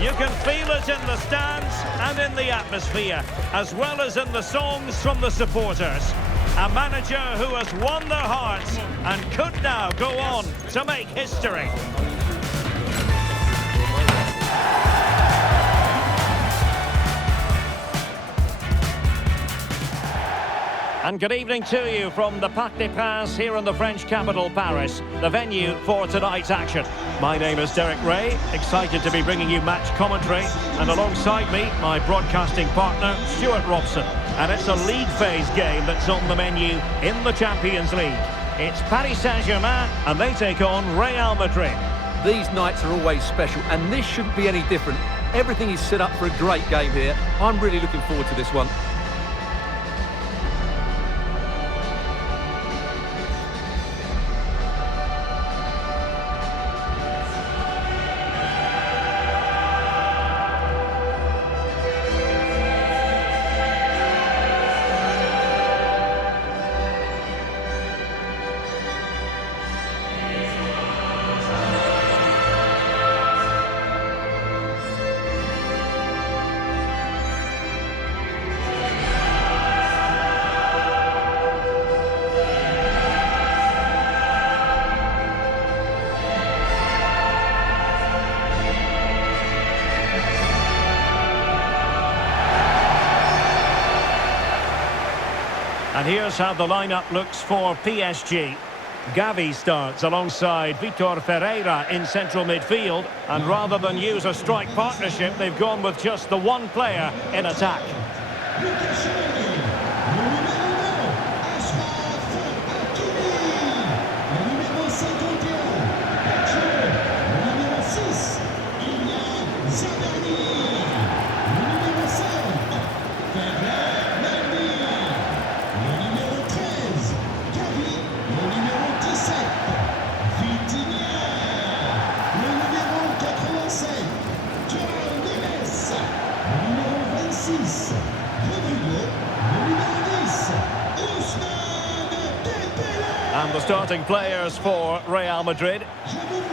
You can feel it in the stands and in the atmosphere, as well as in the songs from the supporters. A manager who has won their hearts and could now go on to make history. And good evening to you from the Parc des Princes here in the French capital, Paris, the venue for tonight's action. My name is Derek Ray, excited to be bringing you match commentary, and alongside me, my broadcasting partner, Stuart Robson. And it's a league phase game that's on the menu in the Champions League. It's Paris Saint-Germain, and they take on Real Madrid. These nights are always special, and this shouldn't be any different. Everything is set up for a great game here. I'm really looking forward to this one. And here's how the lineup looks for PSG. Gavi starts alongside Vitor Ferreira in central midfield. And rather than use a strike partnership, they've gone with just the one player in attack. And the starting players for Real Madrid.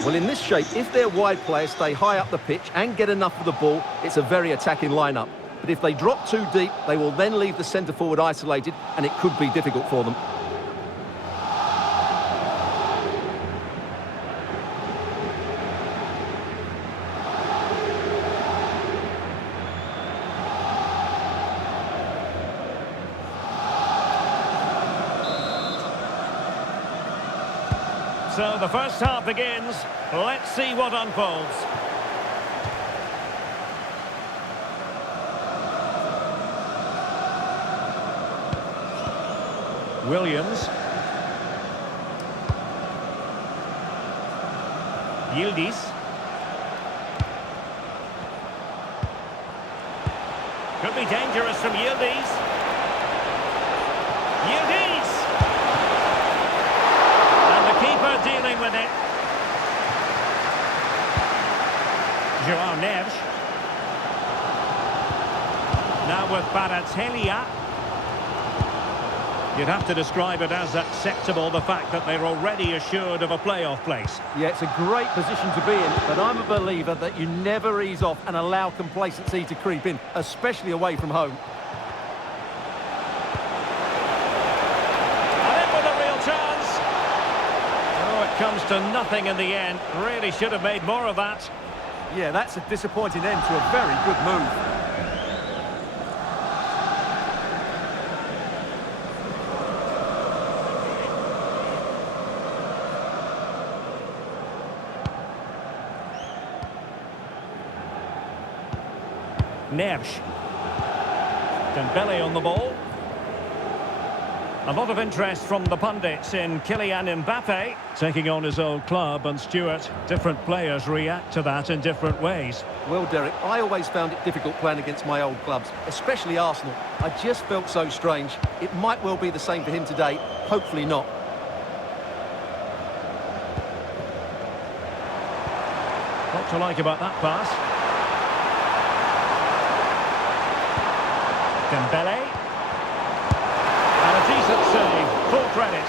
Well, in this shape, if their wide players stay high up the pitch and get enough of the ball, it's a very attacking lineup. But if they drop too deep, they will then leave the centre-forward isolated, and it could be difficult for them. So the first half begins. Let's see what unfolds. Williams. Yildiz. Could be dangerous from Yildiz. Yildiz! And the keeper dealing with it. Joao Neves. Now with Kvaratskhelia. You'd have to describe it as acceptable, the fact that they're already assured of a playoff place. Yeah, it's a great position to be in, but I'm a believer that you never ease off and allow complacency to creep in, especially away from home. And in with a real chance. Oh, it comes to nothing in the end. Really should have made more of that. Yeah, that's a disappointing end to a very good move. Neves. Dembele on the ball. A lot of interest from the pundits in Kylian Mbappe taking on his old club, and Stuart, different players react to that in different ways. Well, Derek, I always found it difficult playing against my old clubs, especially Arsenal. I just felt so strange. It might well be the same for him today, hopefully not. What to like about that pass? Dembele. And a decent save, full credit.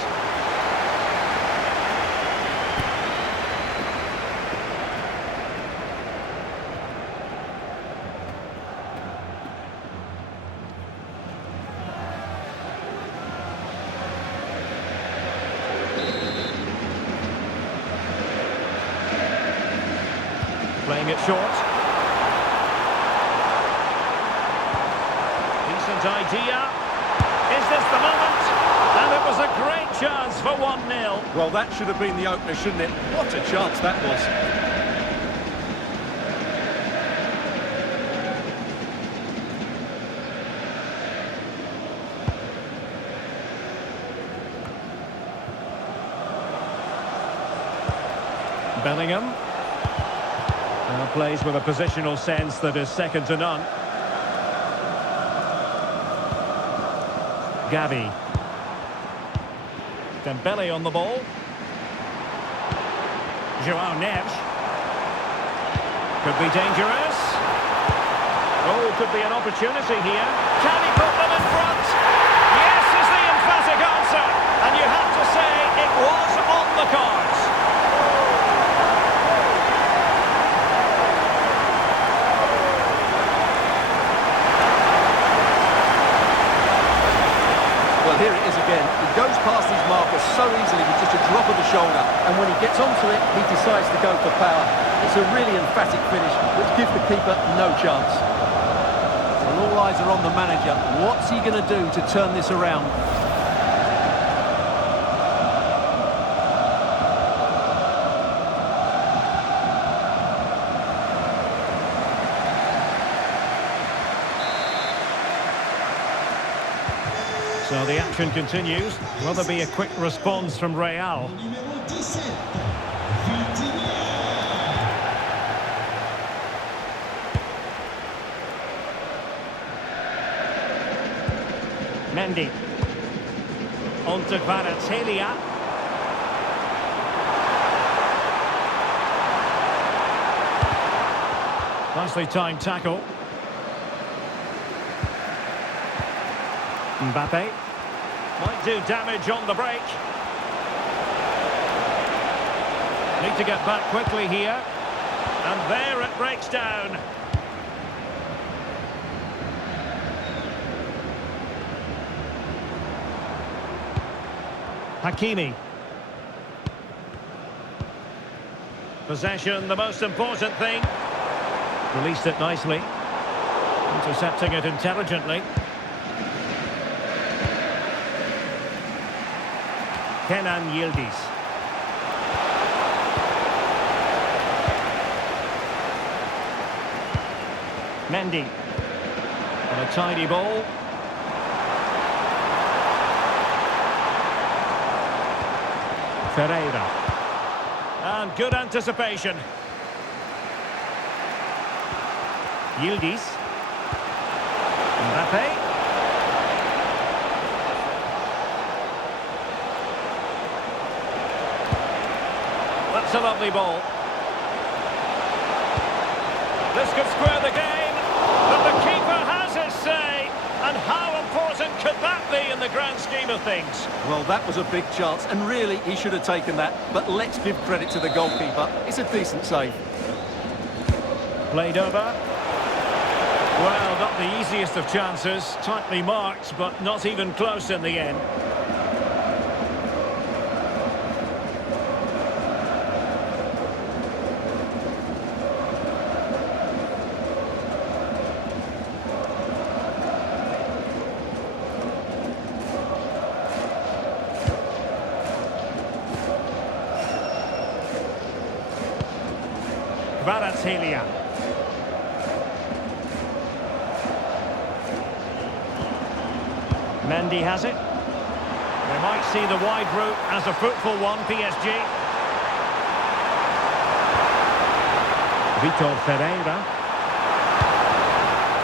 Playing it short. Decent idea. Is this the moment? And it was a great chance for 1-0. Well, that should have been the opener, shouldn't it? What a chance that was. Bellingham. Now plays with a positional sense that is second to none. Gavi. Dembele on the ball. Joao Neves. Could be dangerous. Oh, could be an opportunity here. Can he put them in front? Yes is the emphatic answer. And you have to say it was on the cards. Well, here it is again. He goes past his marker so easily with just a drop of the shoulder. And when he gets onto it, he decides to go for power. It's a really emphatic finish, which gives the keeper no chance. Well, all eyes are on the manager. What's he going to do to turn this around? So the action continues. Will there be a quick response from Real? Mendy. On to Kvaratskhelia. Nicely timed tackle. Mbappe. Might do damage on the break. Need to get back quickly here. And there it breaks down. Hakimi. Possession, the most important thing. Released it nicely. Intercepting it intelligently. Kenan Yildiz. Mendy. And a tidy ball. Ferreira. And good anticipation. Yildiz. Mbappe. That's a lovely ball. This could square the game, but the keeper has his say. And how important could that be in the grand scheme of things? Well, that was a big chance, and really, he should have taken that. But let's give credit to the goalkeeper. It's a decent save. Played over. Well, not the easiest of chances. Tightly marked, but not even close in the end. Kvaratskhelia. Mendy has it. They might see the wide route as a fruitful one, PSG. Vitor Ferreira.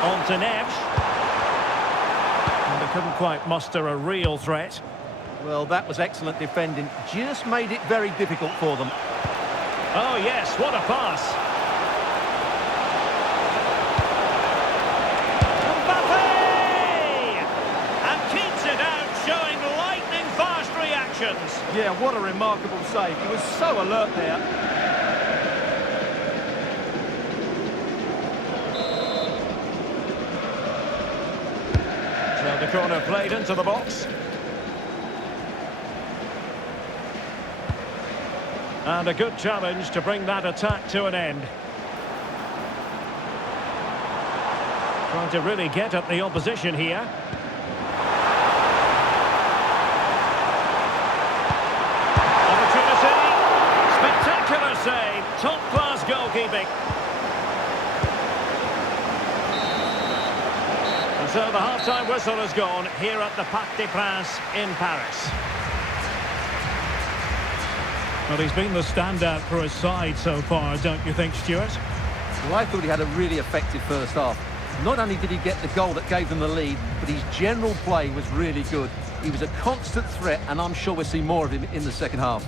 On to Neves. And they couldn't quite muster a real threat. Well, that was excellent defending. Just made it very difficult for them. Oh yes, what a pass. Yeah, what a remarkable save. He was so alert there. So the corner played into the box. And a good challenge to bring that attack to an end. Trying to really get at the opposition here. Opportunity. Spectacular save. Top-class goalkeeping. And so the half-time whistle has gone here at the Parc des Princes in Paris. Well, he's been the standout for his side so far, don't you think, Stuart? Well, I thought he had a really effective first half. Not only did he get the goal that gave them the lead, but his general play was really good. He was a constant threat, and I'm sure we'll see more of him in the second half.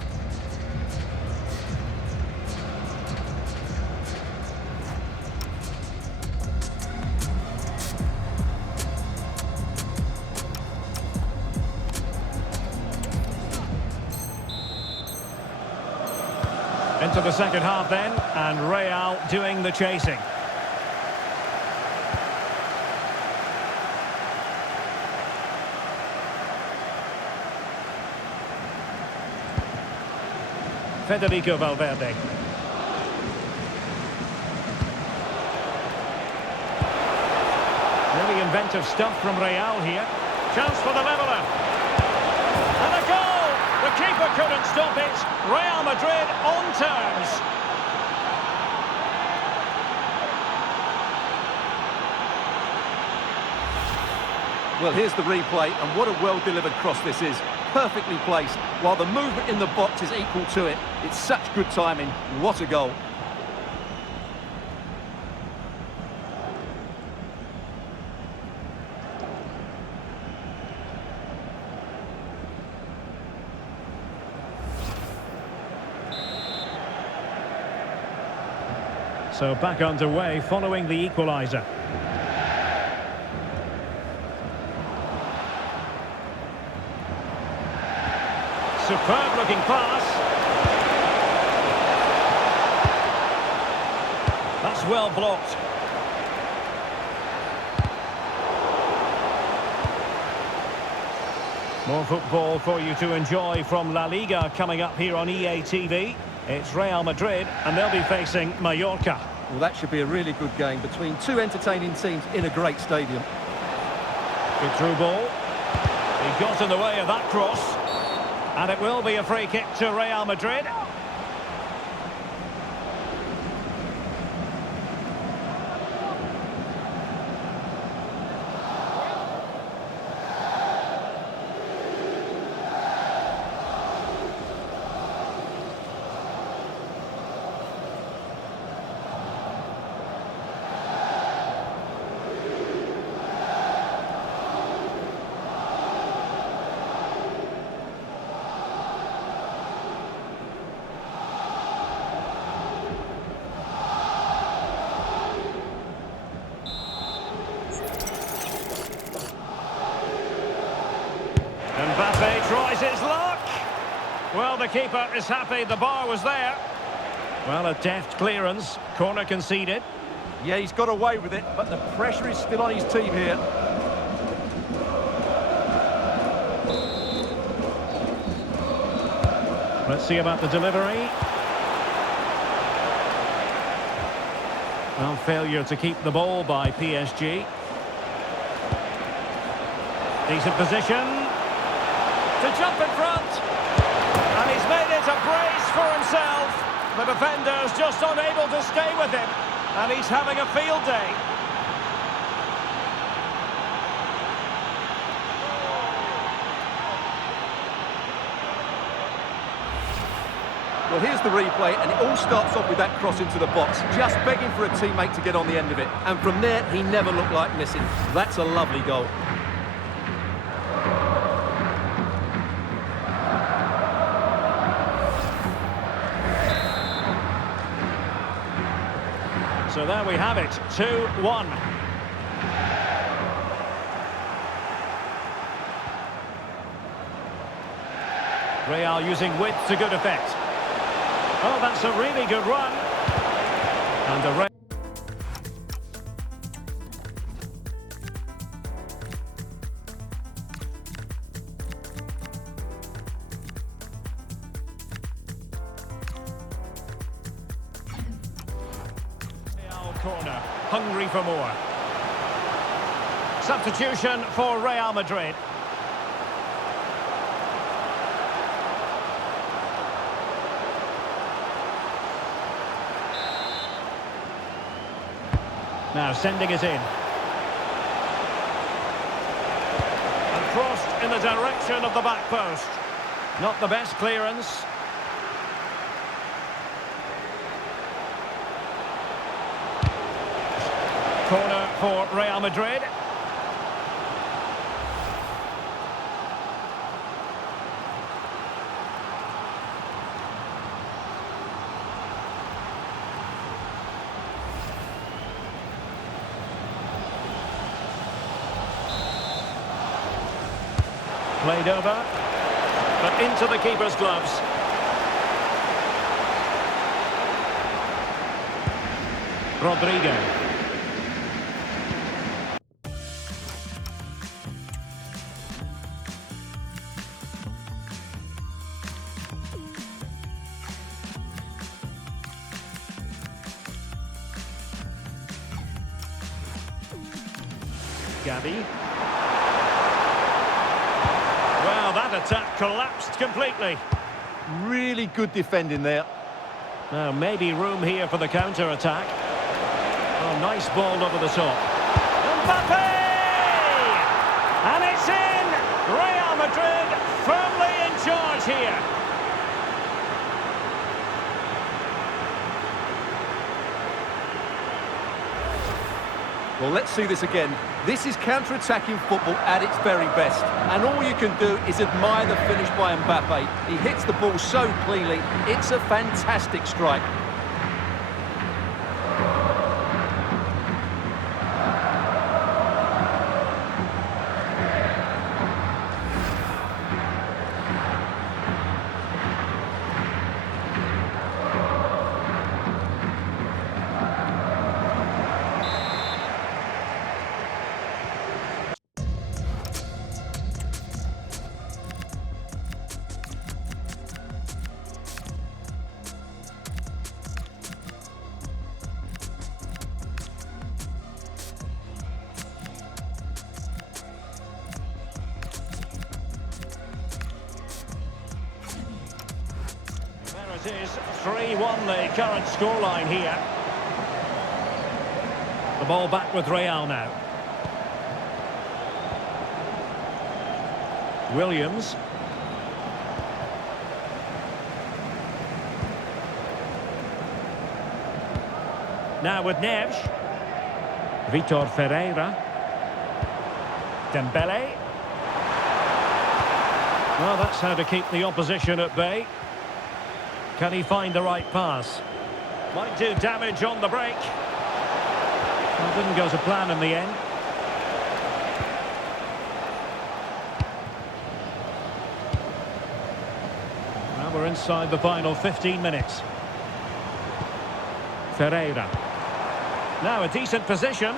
Into the second half then, and Real doing the chasing. Federico Valverde. Really inventive stuff from Real here. Chance for the leveller. And a goal! The keeper couldn't stop it. Real Madrid on terms. Well, here's the replay, and what a well-delivered cross this is. Perfectly placed, while the movement in the box is equal to it. It's such good timing. What a goal. So back underway following the equaliser. Superb looking pass. That's well blocked. More football for you to enjoy from La Liga coming up here on EA TV. It's Real Madrid and they'll be facing Mallorca. Well, that should be a really good game between two entertaining teams in a great stadium. Good through ball. He got in the way of that cross. And it will be a free kick to Real Madrid. Mbappe tries his luck. Well, the keeper is happy the bar was there. Well, a deft clearance. Corner conceded. Yeah, he's got away with it, but the pressure is still on his team here. Let's see about the delivery. Well, failure to keep the ball by PSG. Decent position. To jump in front, and he's made it a brace for himself. The defender's just unable to stay with him, and he's having a field day. Well, here's the replay, and it all starts off with that cross into the box, just begging for a teammate to get on the end of it. And from there, he never looked like missing. That's a lovely goal. So there we have it, 2-1. Real using width to good effect. Oh, that's a really good run. And the corner, hungry for more. Substitution for Real Madrid. Now sending it in. And crossed in the direction of the back post. Not the best clearance. Corner for Real Madrid. Played over, but into the keeper's gloves. Rodrigo. Gavi. Well, that attack collapsed completely. Really good defending there. Now, maybe room here for the counter-attack. Oh, nice ball over the top. Mbappe! And it's in! Real Madrid firmly in charge here. Well, let's see this again. This is counter-attacking football at its very best. And all you can do is admire the finish by Mbappe. He hits the ball so cleanly. It's a fantastic strike. It is 3-1 the current scoreline here. The ball back with Real now. Williams. Now with Neves. Vitor Ferreira. Dembele. Well, that's how to keep the opposition at bay. Can he find the right pass? Might do damage on the break. Well, didn't go to plan in the end. Well, we're inside the final 15 minutes. Ferreira. Now a decent position.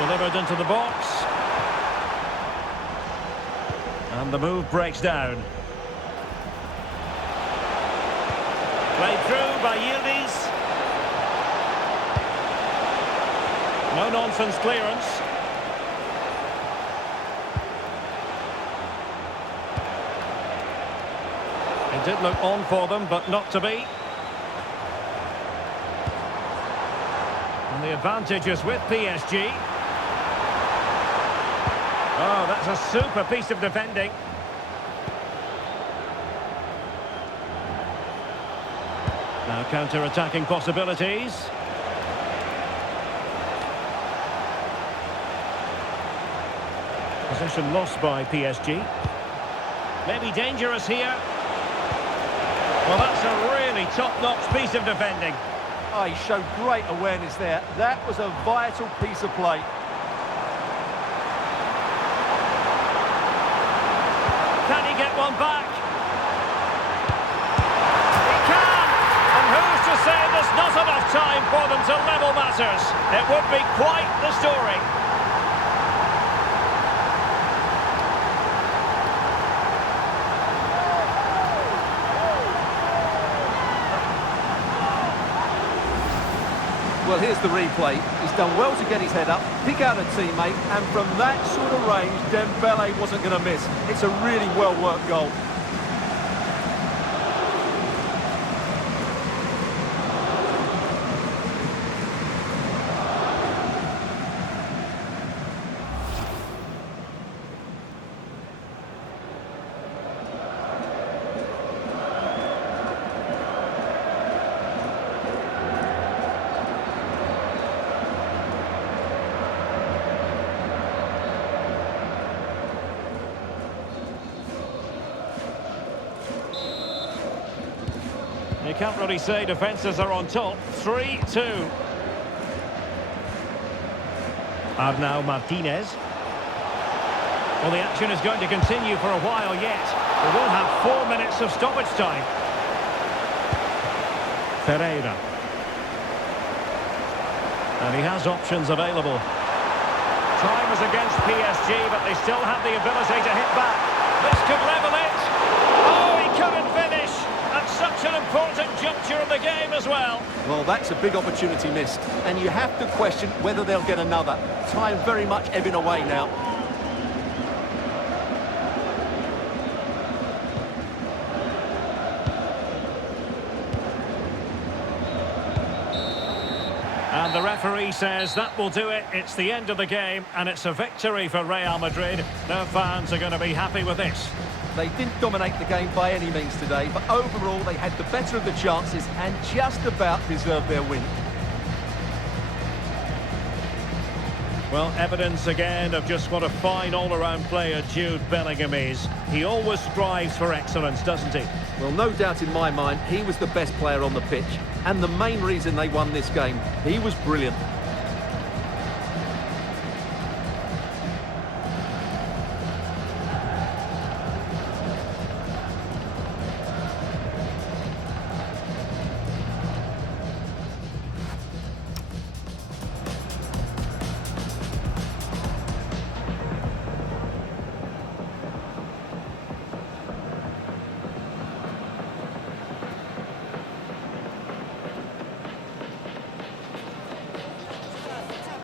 Delivered into the box. And the move breaks down. Played through by Yildiz. No nonsense clearance. It did look on for them, but not to be. And the advantage is with PSG. Oh, that's a super piece of defending. Now counter-attacking possibilities. Possession lost by PSG. Maybe dangerous here. Well, that's a really top-notch piece of defending. Oh, he showed great awareness there. That was a vital piece of play. Can he get one back? He can! And who's to say there's not enough time for them to level matters? It would be quite the story. Well, here's the replay. He's done well to get his head up, pick out a teammate, and from that sort of range, Dembele wasn't going to miss. It's a really well-worked goal. You can't really say defences are on top. 3-2. Arnau Martinez. Well, the action is going to continue for a while yet. We will have 4 minutes of stoppage time. Pereira. And he has options available. Time was against PSG, but they still have the ability to hit back. This could level it. Oh, he couldn't finish. At such an important juncture of the game as well. Well, that's a big opportunity missed. And you have to question whether they'll get another. Time very much ebbing away now. And the referee says that will do it. It's the end of the game, and it's a victory for Real Madrid. Their fans are going to be happy with this. They didn't dominate the game by any means today, but overall they had the better of the chances and just about deserved their win. Well, evidence again of just what a fine all-around player Jude Bellingham is. He always strives for excellence, doesn't he? Well, no doubt in my mind, he was the best player on the pitch. And the main reason they won this game, he was brilliant.